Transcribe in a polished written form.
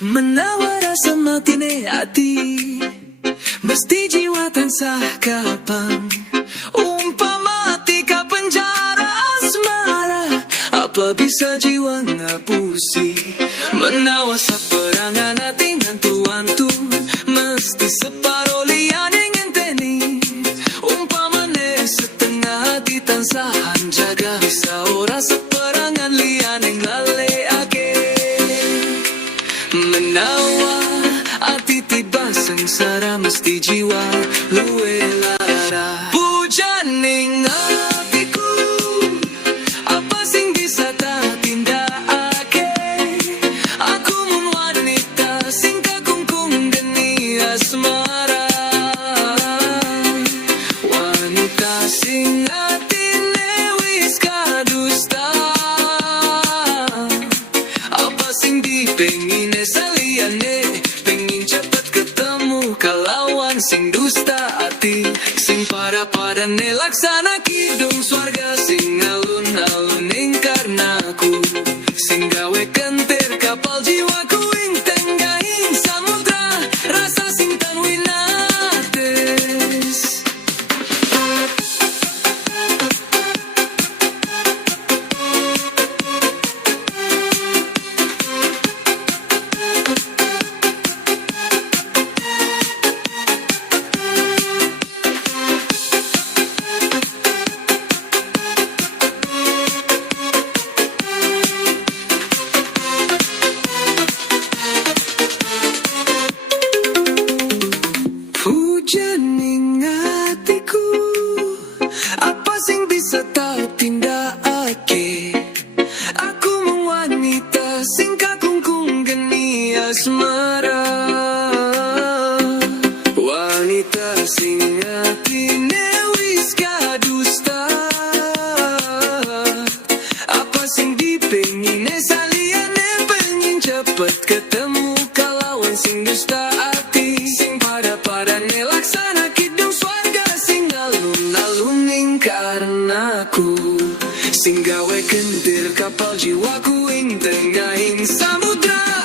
Menawar rasa matine hati, mesti jiwa tansah kapang. Umpama tika penjara asmara, apa bisa jiwa ngapusi? Menawar saperangan hati ngantu-antu, mesti separuh liane ngenteni. Umpama ne setengah hati tansahan jaga, bisa ora seperangan liane ngaleake. Menawa hati tiba sengsara, mesti jiwa luwe lara. Pujaning hatiku, apa sing bisa tak tindakake? Aku mun wanita sing kakungkung geni asmara, wanita sing atine wis kadusta. Apa sing dipengin saliane, pengin cepat ketemu kalawan sing dusta hati, sing pada-padane laksana kidung swarga, sing alun-alun ing karnaku, sing gawe kentir kapal jiwaku ing tenggahing samudra, rasa sing tan winates. Pujaning hatiku, apa sing bisa tau tindakake? Aku mung wanita sing kakungkung geni asmara, wanita sing atine wis kadusta. Apa sing dipengine saliane, pengin cepet ketemu kalawan sing dusta hati, sing pada-padane laksana kidung swarga, sing alun-alun ing karnaku, sing gawe kentir kapal jiwaku ing tengahing samudra.